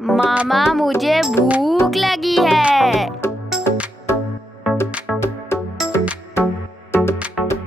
मामा मुझे भूख लगी है।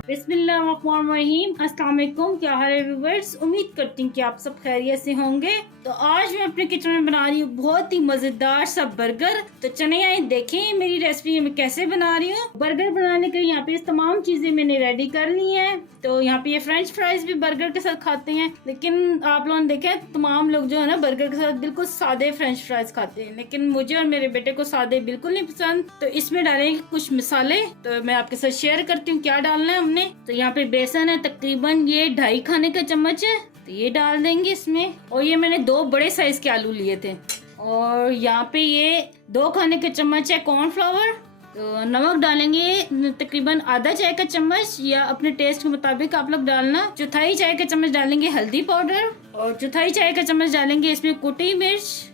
बिस्मिल्लाहिर्रहमानिर्रहीम। अस्सलाम वालेकुम। क्या हाल है व्यूअर्स? उम्मीद करती हूँ कि आप सब खैरियत से होंगे। तो आज मैं अपने किचन में बना रही हूँ बहुत ही मजेदार सा बर्गर। तो चले आए देखें मेरी रेसिपी मैं कैसे बना रही हूँ। बर्गर बनाने के लिए यहाँ पे तमाम चीजें मैंने रेडी कर ली हैं। तो यहाँ पे ये फ्रेंच फ्राइज भी बर्गर के साथ खाते हैं, लेकिन आप लोगों ने देखा तमाम लोग जो है ना बर्गर के साथ बिल्कुल सादे फ्रेंच फ्राइज खाते हैं, लेकिन मुझे और मेरे बेटे को सादे बिल्कुल नहीं पसंद। तो इसमें डालेंगे कुछ मसाले, तो मैं आपके साथ शेयर करती हूँ क्या डालना है हमने। तो यहाँ पे बेसन है, तकरीबन ये 2.5 खाने का चम्मच है, तो ये डाल देंगे इसमें। और ये मैंने 2 बड़े साइज के आलू लिए थे। और यहाँ पे ये 2 खाने के चम्मच है कॉर्नफ्लावर। तो नमक डालेंगे तकरीबन आधा चाय का चम्मच, या अपने टेस्ट के मुताबिक आप लोग डालना। चौथाई चाय का चम्मच डालेंगे हल्दी पाउडर, और चौथाई चाय का चम्मच डालेंगे इसमें कुटी मिर्च।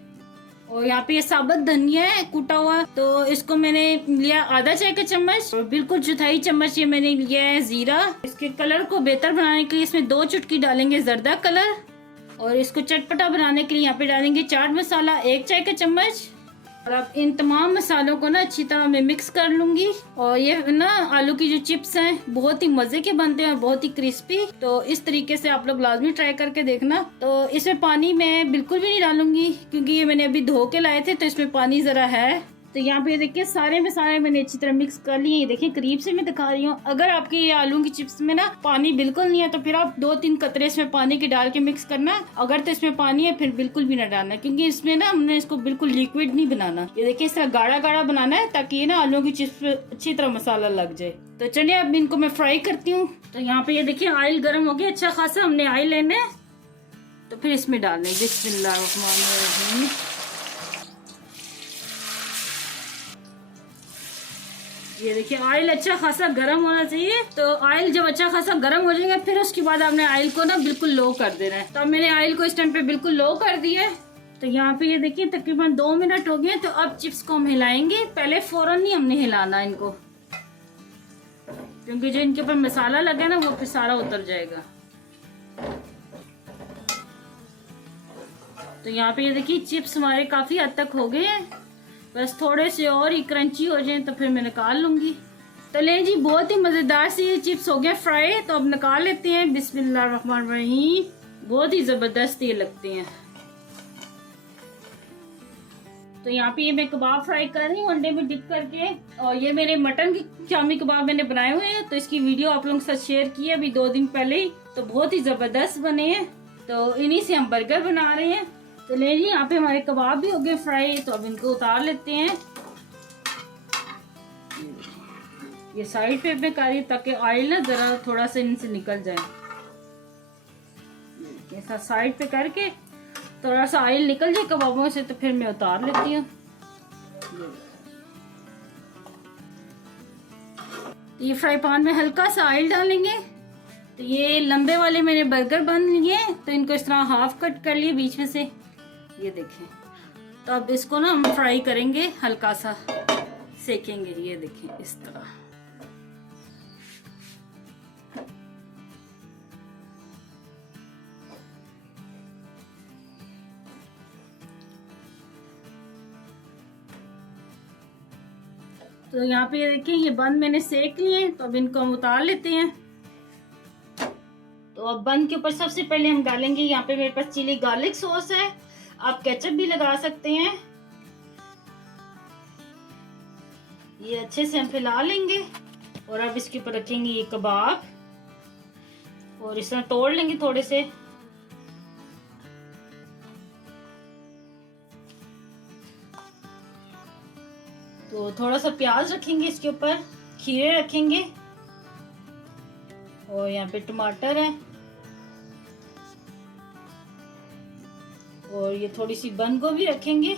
और यहाँ पे ये साबुत धनिया है कूटा हुआ, तो इसको मैंने लिया आधा चाय का चम्मच। और बिल्कुल चौथाई चम्मच ये मैंने लिया है जीरा। इसके कलर को बेहतर बनाने के लिए इसमें 2 चुटकी डालेंगे जर्दा कलर। और इसको चटपटा बनाने के लिए यहाँ पे डालेंगे चाट मसाला 1 चाय का चम्मच। और अब इन तमाम मसालों को ना अच्छी तरह मैं मिक्स कर लूंगी। और ये ना आलू की जो चिप्स हैं बहुत ही मजे के बनते हैं, बहुत ही क्रिस्पी। तो इस तरीके से आप लोग लाजमी ट्राई करके देखना। तो इसमें पानी मैं बिल्कुल भी नहीं डालूंगी, क्योंकि ये मैंने अभी धो के लाए थे, तो इसमें पानी जरा है। तो यहाँ पे देखिए सारे मसाले मैंने अच्छी तरह मिक्स कर लिए। देखिए करीब से मैं दिखा रही हूँ। अगर आपके ये आलू की चिप्स में ना पानी बिल्कुल नहीं है, तो फिर आप 2-3 कतरे इसमें पानी के डाल के मिक्स करना। अगर तो इसमें पानी है फिर बिल्कुल भी ना डालना, क्योंकि इसमें ना हमने इसको बिल्कुल लिक्विड नहीं बनाना। ये देखिए इस तरह गाढ़ा गाढ़ा बनाना है, ताकि ये ना आलू की चिप्स पे अच्छी तरह मसाला लग जाए। तो चलिए अब इनको मैं फ्राई करती हूँ। तो यहाँ पे ये देखिए ऑयल गर्म हो गया अच्छा खासा, हमने ऑयल लेना है, तो फिर इसमें डाल दें। बिस्मिल्लाहिर्रहमानिर्रहीम। ये देखिए ऑयल अच्छा खासा गर्म होना चाहिए। तो ऑयल जब अच्छा खासा गर्म हो जाएगा, फिर उसके बाद आपने ऑयल को ना बिल्कुल लो कर देना है। तो मैंने ऑयल को इस टाइम पे बिल्कुल लो कर दिया है। तो यहाँ पे ये देखिए तकरीबन 2 मिनट हो गए। तो अब चिप्स को हम हिलाएंगे, पहले फौरन नहीं हमने हिलाना इनको, क्योंकि जो इनके ऊपर मसाला लगा ना वो फिर सारा उतर जाएगा। तो यहाँ पे ये देखिए चिप्स हमारे काफी हद तक हो गए हैं, बस थोड़े से और ही क्रंची हो जाएं तो फिर मैं निकाल लूंगी। तो ले जी बहुत ही मजेदार से ये चिप्स हो गए फ्राई। तो अब निकाल लेते हैं। बिस्मिल्लाहिर्रहमानिर्रहीम। बहुत ही जबरदस्त ये लगते हैं। तो यहाँ पे ये मैं कबाब फ्राई कर रही हूँ अंडे में डिप करके। और ये मेरे मटन की शामी कबाब मैंने बनाए हुए हैं, तो इसकी वीडियो आप लोगों के साथ शेयर की है अभी 2 दिन पहले ही। तो बहुत ही जबरदस्त बने हैं। तो इन्हीं से हम बर्गर बना रहे हैं। तो ले जी यहाँ पे हमारे कबाब भी हो गए फ्राई, तो अब इनको उतार लेते हैं। ये साइड पे मैं कर रही हूँ ताकि ऑयल ना जरा थोड़ा सा इनसे निकल जाए। ऐसा साइड पे करके थोड़ा सा ऑयल निकल जाए कबाबों से, तो फिर मैं उतार लेती हूँ। ये फ्राई पैन में हल्का सा ऑयल डालेंगे। तो ये लंबे वाले मैंने बर्गर बन लिए, तो इनको इस तरह हाफ कट कर लिए बीच में से, ये देखें। तो अब इसको ना हम फ्राई करेंगे, हल्का सा सेकेंगे, ये देखें इस तरह। तो यहाँ पे ये देखिए ये बन मैंने सेक लिए। तो अब इनको हम उतार लेते हैं। तो अब बन के ऊपर सबसे पहले हम डालेंगे, यहाँ पे मेरे पास चिली गार्लिक सॉस है, आप केचप भी लगा सकते हैं। ये अच्छे से हम फैला लेंगे। और अब इसके ऊपर रखेंगे ये कबाब, और इस तरह तोड़ लेंगे थोड़े से। तो थोड़ा सा प्याज रखेंगे इसके ऊपर, खीरे रखेंगे, और यहाँ पे टमाटर है, और ये थोड़ी सी बंद गोभी रखेंगे।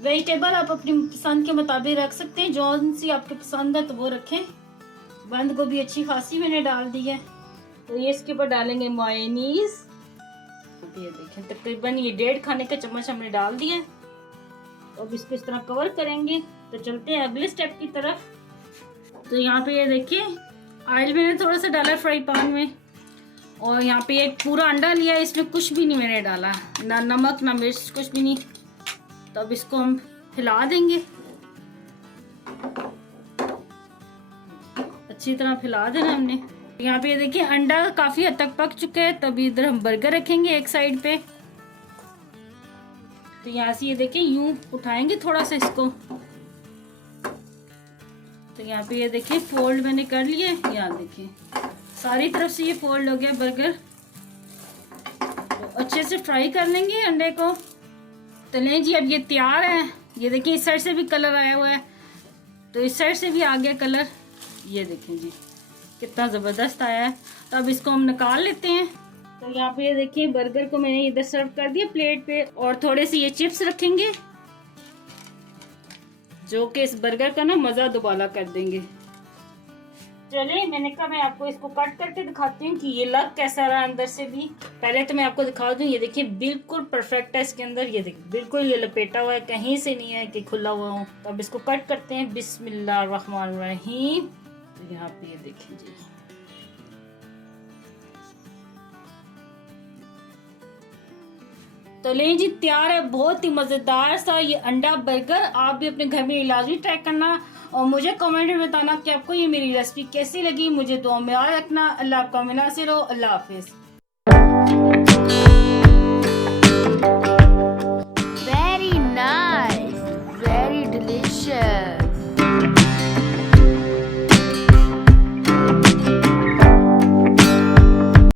वेजिटेबल आप अपनी पसंद के मुताबिक रख सकते हैं, जो सी आपके पसंद है तो वो रखें। बंद गोभी अच्छी खासी मैंने डाल दी है। तो ये इसके ऊपर डालेंगे मायोनीज। ये देखें तकरीबन ये 1.5 खाने का चम्मच हमने डाल दिया। अब इसको इस तरह कवर करेंगे। तो चलते हैं अगले स्टेप की तरफ। तो यहाँ पे ये देखिए ऑयल मैंने थोड़ा सा डाला फ्राई पैन में, और यहाँ पे एक पूरा अंडा लिया है, इसमें कुछ भी नहीं मैंने डाला, ना नमक ना मिर्च, कुछ भी नहीं। तो अब इसको हम हिला देंगे, अच्छी तरह फैला देना हमने। यहाँ पे ये देखिए अंडा काफी हद तक पक चुका है। तब इधर हम बर्गर रखेंगे एक साइड पे। तो यहाँ से ये देखिए यूं उठाएंगे थोड़ा सा इसको। तो यहाँ पे ये देखिए फोल्ड मैंने कर लिया है, यहाँ देखिए सारी तरफ से ये फोल्ड हो गया बर्गर। तो अच्छे से फ्राई कर लेंगे अंडे को। तो लें जी, अब ये तैयार है। ये देखिए इस साइड से भी कलर आया हुआ है, तो इस साइड से भी आ गया कलर। ये देखें जी कितना ज़बरदस्त आया है। तो अब इसको हम निकाल लेते हैं। तो यहाँ पे ये देखिए बर्गर को मैंने इधर सर्व कर दिया प्लेट पे, और थोड़े से ये चिप्स रखेंगे जो कि इस बर्गर का ना मज़ा दोबारा कर देंगे। चलिए, मैंने कहा मैं आपको इसको कट करके दिखाती हूँ कि ये लग कैसा रहा अंदर से भी। पहले तो मैं आपको दिखा दूँ, ये देखिए बिल्कुल परफेक्ट है इसके अंदर। ये देखिए बिल्कुल ये लपेटा हुआ है, कहीं से नहीं है कि खुला हुआ हो। तो अब इसको कट करते हैं। बिस्मिल्लाहिर्रहमानिर्रहीम। तो यहाँ पे ये देखिए जी, तो लें जी तैयार है बहुत ही मज़ेदार सा ये अंडा बर्गर। आप भी अपने घर में लाजमी ट्राई करना और मुझे कमेंट में बताना कि आपको ये मेरी रेसिपी कैसी लगी। मुझे दुआ में याद रखना। अल्लाह आपका मिनासिर हो। अल्लाह हाफिज़।